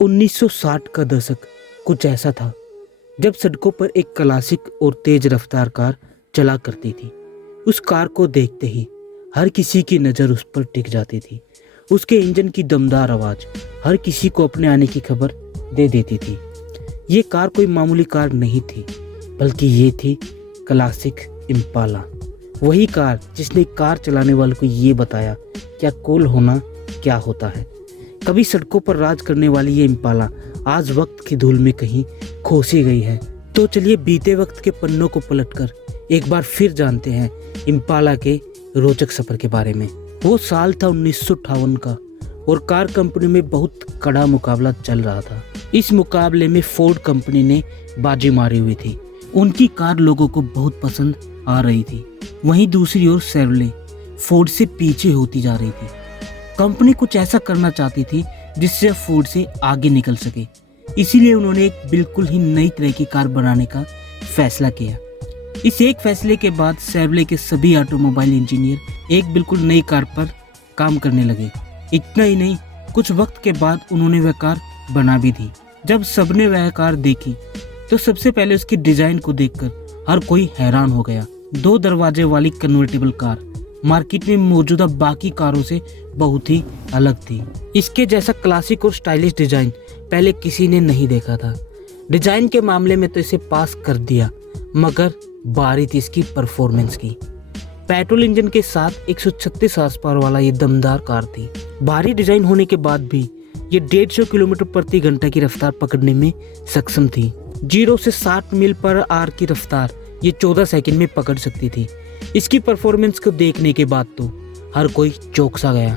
1960 का दशक कुछ ऐसा था जब सड़कों पर एक क्लासिक और तेज रफ्तार कार चला करती थी। उस कार को देखते ही हर किसी की नज़र उस पर टिक जाती थी। उसके इंजन की दमदार आवाज़ हर किसी को अपने आने की खबर दे देती थी। ये कार कोई मामूली कार नहीं थी, बल्कि ये थी क्लासिक इम्पाला। वही कार जिसने कार चलाने वाले को ये बताया क्या कूल होना क्या होता है। कभी सड़कों पर राज करने वाली ये इम्पाला आज वक्त की धूल में कहीं खोसी गई है। तो चलिए बीते वक्त के पन्नों को पलटकर एक बार फिर जानते हैं इम्पाला के रोचक सफर के बारे में। वो साल था 1958 का और कार कंपनी में बहुत कड़ा मुकाबला चल रहा था। इस मुकाबले में फोर्ड कंपनी ने बाजी मारी हुई थी। उनकी कार लोगों को बहुत पसंद आ रही थी। वहीं दूसरी ओर शेवरले फोर्ड से पीछे होती जा रही थी। कंपनी कुछ ऐसा करना चाहती थी जिससे फोर्ड से आगे निकल सके। इसीलिए उन्होंने एक बिल्कुल ही नई तरह की कार बनाने का फैसला किया। इस एक फैसले के बाद शेवरले के सभी ऑटोमोबाइल इंजीनियर एक बिल्कुल नई कार पर काम करने लगे। इतना ही नहीं, कुछ वक्त के बाद उन्होंने वह कार बना भी दी। जब सबने वह कार देखी तो सबसे पहले उसकी डिजाइन को देखकर हर कोई हैरान हो गया। 2 दरवाजे वाली कन्वर्टेबल कार मार्केट में मौजूदा बाकी कारों से बहुत ही अलग थी। इसके जैसा क्लासिक और स्टाइलिश डिजाइन पहले किसी ने नहीं देखा था। डिजाइन के मामले में तो इसे पास कर दिया, मगर बारी थी इसकी परफॉर्मेंस की। पेट्रोल इंजन के साथ 136 हॉर्स पावर वाला ये दमदार कार थी। भारी डिजाइन होने के बाद भी ये 150 किलोमीटर प्रति घंटा की रफ्तार पकड़ने में सक्षम थी। 0 से 60 मील पर आवर की रफ्तार ये 14 सेकंड में पकड़ सकती थी। इसकी परफॉर्मेंस को देखने के बाद तो हर कोई चौंक सा गया।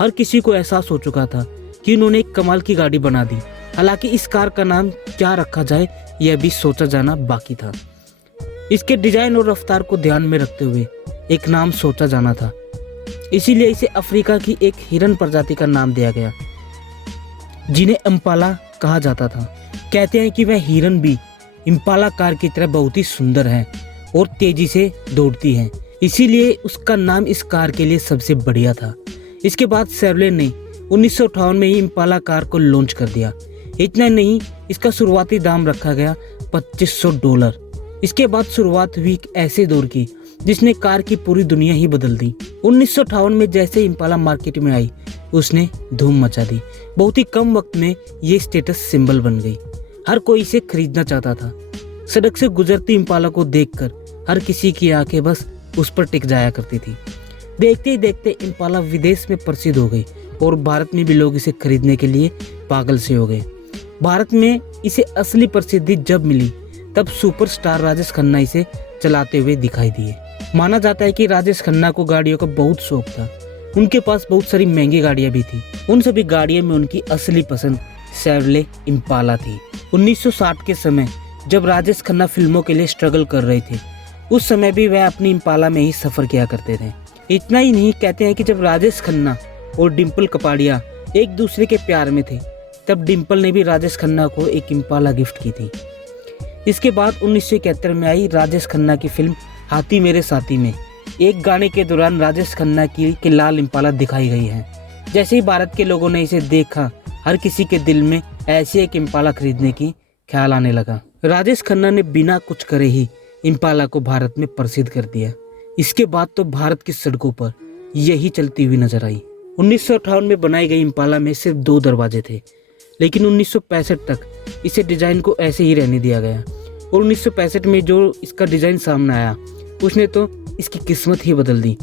हर किसी को एहसास हो चुका था कि इन्होंने एक कमाल की गाड़ी बना दी। हालांकि इस कार का नाम क्या रखा जाए यह भी सोचा जाना बाकी था। इसके डिजाइन और रफ्तार को ध्यान में रखते हुए एक नाम सोचा जाना था। इसीलिए इसे अफ्रीका की एक हिरन प्रजाति का नाम दिया गया, जिन्हें इम्पाला कहा जाता था। कहते हैं कि वह हिरन भी इम्पाला कार की तरह बहुत ही सुंदर है और तेजी से दौड़ती है, इसीलिए उसका नाम इस कार के लिए सबसे बढ़िया था। इसके बाद शेवरले ने 1958 में ही इम्पाला कार को लॉन्च कर दिया। इतना नहीं, इसका शुरुआती दाम रखा गया $2500। इसके बाद शुरुआत हुई एक ऐसे दौर की जिसने कार की पूरी दुनिया ही बदल दी। 1958 में जैसे इम्पाला मार्केट में आई, उसने धूम मचा दी। बहुत ही कम वक्त में ये स्टेटस सिंबल बन गई। हर कोई इसे खरीदना चाहता था। सड़क से गुजरती इम्पाला को देखकर हर किसी की आंखें बस उस पर टिक जाया करती थी। देखते ही देखते इम्पाला विदेश में प्रसिद्ध हो गई और भारत में भी लोग इसे खरीदने के लिए पागल से हो गए। भारत में इसे असली प्रसिद्धि जब मिली तब सुपरस्टार राजेश खन्ना इसे चलाते हुए दिखाई दिए। माना जाता है कि राजेश खन्ना को गाड़ियों का बहुत शौक था। उनके पास बहुत सारी महंगी गाड़ियां भी थी। उन सभी गाड़ियों में उनकी असली पसंद शेवरले इम्पाला थी। 1960 के समय जब राजेश खन्ना फिल्मों के लिए स्ट्रगल कर रहे थे, उस समय भी वह अपनी इम्पाला में ही सफर किया करते थे। इतना ही नहीं, कहते हैं कि जब राजेश खन्ना और डिम्पल कपाड़िया एक दूसरे के प्यार में थे, तब डिम्पल ने भी राजेश खन्ना को एक इम्पाला गिफ्ट की थी। इसके बाद 1971 में आई राजेश खन्ना की फिल्म हाथी मेरे साथी में एक गाने के दौरान राजेश खन्ना की लाल इम्पाला दिखाई गई है। जैसे ही भारत के लोगों ने इसे देखा, हर किसी के दिल में ऐसे एक इम्पाला खरीदने की ख्याल आने लगा। राजेश खन्ना ने बिना कुछ करे ही इम्पाला को भारत में प्रसिद्ध कर दिया। इसके बाद तो भारत की सड़कों पर यही चलती हुई नजर आई। 1958 में बनाई गई इम्पाला में सिर्फ 2 दरवाजे थे, लेकिन 1965 तक इसे डिजाइन को ऐसे ही रहने दिया गया। और 1965 में जो इसका डिजाइन सामने आया, उसने तो इसकी किस्मत ही बदल दी।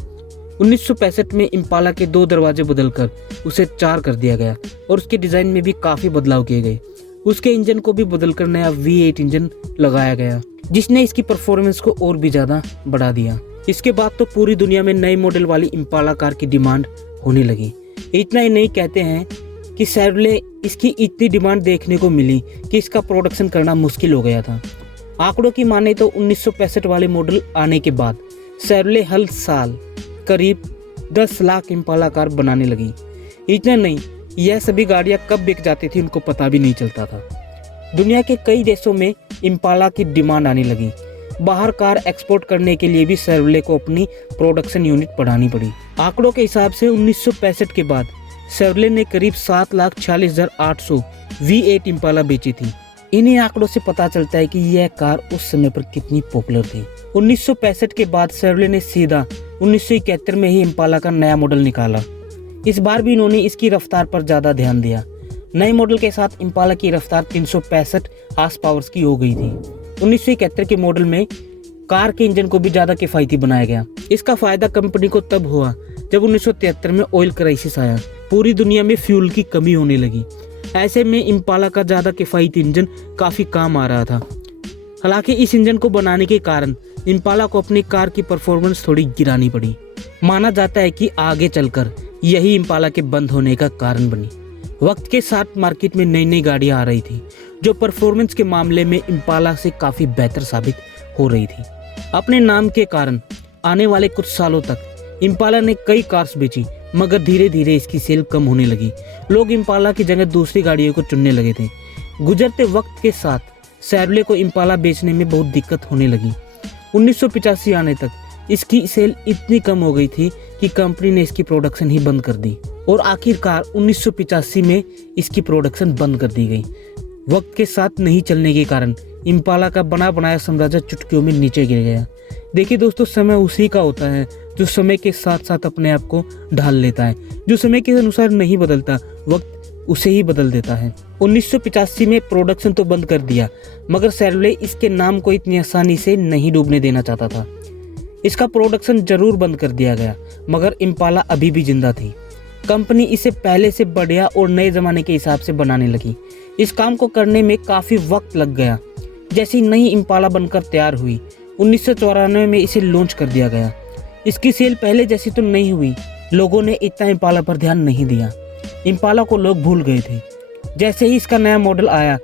1965 में इम्पाला के 2 दरवाजे बदलकर उसे 4 कर दिया गया और उसके डिजाइन में भी काफी बदलाव किए गए। उसके इंजन को भी बदलकर नया V8 इंजन लगाया गया, जिसने इसकी परफॉर्मेंस को और भी ज्यादा बढ़ा दिया। इसके बाद तो पूरी दुनिया में नए मॉडल वाली इम्पाला कार की डिमांड होने लगी। इतना ही नहीं, कहते हैं कि शेवरले इसकी इतनी डिमांड देखने को मिली कि इसका प्रोडक्शन करना मुश्किल हो गया था। आंकड़ों की माने तो 1965 वाले मॉडल आने के बाद शेवरले हर साल करीब 10 लाख इम्पाला कार बनाने लगी। इतना नहीं, यह सभी गाड़ियां कब बिक जाती थी उनको पता भी नहीं चलता था। दुनिया के कई देशों में इम्पाला की डिमांड आने लगी। बाहर कार एक्सपोर्ट करने के लिए भी शेवरले को अपनी प्रोडक्शन यूनिट बढ़ानी पड़ी। आंकड़ों के हिसाब से 1965 के बाद शेवरले ने करीब 7,46,800 V8 इम्पाला बेची थी। इन्हीं आंकड़ों से पता चलता है कि यह कार उस समय पर कितनी पॉपुलर थी। 1965 के बाद शेवरले ने सीधा 1971 में ही इम्पाला का नया मॉडल निकाला। इस बार भी इन्होंने इसकी रफ्तार पर ज़्यादा ध्यान दिया। नए मॉडल के साथ इम्पाला की रफ्तार 365 हॉर्स पावर्स की हो गई थी। 1971 के मॉडल में कार के इंजन को भी ज़्यादा किफ़ायती बनाया गया। इसका फ़ायदा कंपनी को तब हुआ जब 1973 में ऑयल क्राइसिस आया। पूरी दुनिया में फ्यूल की कमी होने लगी। ऐसे में इम्पाला का ज़्यादा किफ़ायती इंजन काफ़ी काम आ रहा था। हालांकि इस इंजन को बनाने के कारण इम्पाला को अपनी कार की परफॉर्मेंस थोड़ी गिरानी पड़ी। माना जाता है कि आगे चलकर यही इम्पाला के बंद होने का कारण बनी। वक्त के साथ मार्केट में नई नई गाड़ियाँ आ रही थी जो परफॉर्मेंस के मामले में इम्पाला से काफ़ी बेहतर साबित हो रही थी। अपने नाम के कारण आने वाले कुछ सालों तक इम्पाला ने कई कार्स बेची, मगर धीरे धीरे इसकी सेल कम होने लगी। लोग इम्पाला की जगह दूसरी गाड़ियों को चुनने लगे थे। गुजरते वक्त के साथ शेवरले को इम्पाला बेचने में बहुत दिक्कत होने लगी। 1985 आने तक इसकी सेल इतनी कम हो गई थी कि कंपनी ने इसकी प्रोडक्शन ही बंद कर दी और आखिरकार 1985 में इसकी प्रोडक्शन बंद कर दी गई। वक्त के साथ नहीं चलने के कारण इम्पाला का बना बनाया साम्राज्य चुटकियों में नीचे गिर गया। देखिए दोस्तों, समय उसी का होता है जो समय के साथ साथ अपने आप को ढाल लेता है। जो समय के अनुसार नहीं बदलता, वक्त उसे ही बदल देता है। 1985 में प्रोडक्शन तो बंद कर दिया, मगर शेवरले इसके नाम को इतनी आसानी से नहीं डूबने देना चाहता था। इसका प्रोडक्शन जरूर बंद कर दिया गया, मगर इम्पाला अभी भी जिंदा थी। कंपनी इसे पहले से बढ़िया और नए ज़माने के हिसाब से बनाने लगी। इस काम को करने में काफ़ी वक्त लग गया। जैसी नई इम्पाला बनकर तैयार हुई, 1994 में इसे लॉन्च कर दिया गया। इसकी सेल पहले जैसी तो नहीं हुई। लोगों ने इतना इम्पाला पर ध्यान नहीं दिया। इम्पाला को लोग भूल गए थे। जैसे ही इसका नया मॉडल आया,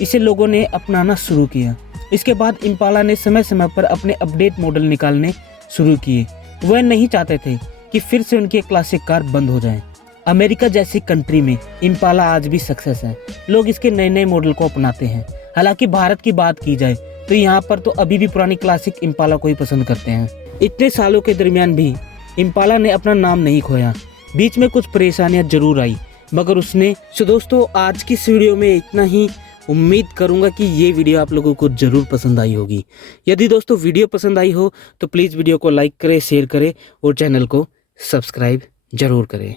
इसे लोगों ने अपनाना शुरू किया। इसके बाद इम्पाला ने समय समय पर अपने अपडेट मॉडल निकालने शुरू किए। वह नहीं चाहते थे कि फिर से उनकी क्लासिक कार बंद हो जाए। अमेरिका जैसी कंट्री में इम्पाला आज भी सक्सेस है। लोग इसके नए नए मॉडल को अपनाते हैं। हालांकि भारत की बात की जाए तो यहाँ पर तो अभी भी पुरानी क्लासिक इम्पाला को ही पसंद करते हैं। इतने सालों के दरमियान भी इम्पाला ने अपना नाम नहीं खोया। बीच में कुछ परेशानियाँ जरूर आई, मगर उसने। सो दोस्तों, आज की इस वीडियो में इतना ही। उम्मीद करूंगा कि ये वीडियो आप लोगों को जरूर पसंद आई होगी। यदि दोस्तों वीडियो पसंद आई हो तो प्लीज़ वीडियो को लाइक करें, शेयर करें और चैनल को सब्सक्राइब जरूर करें।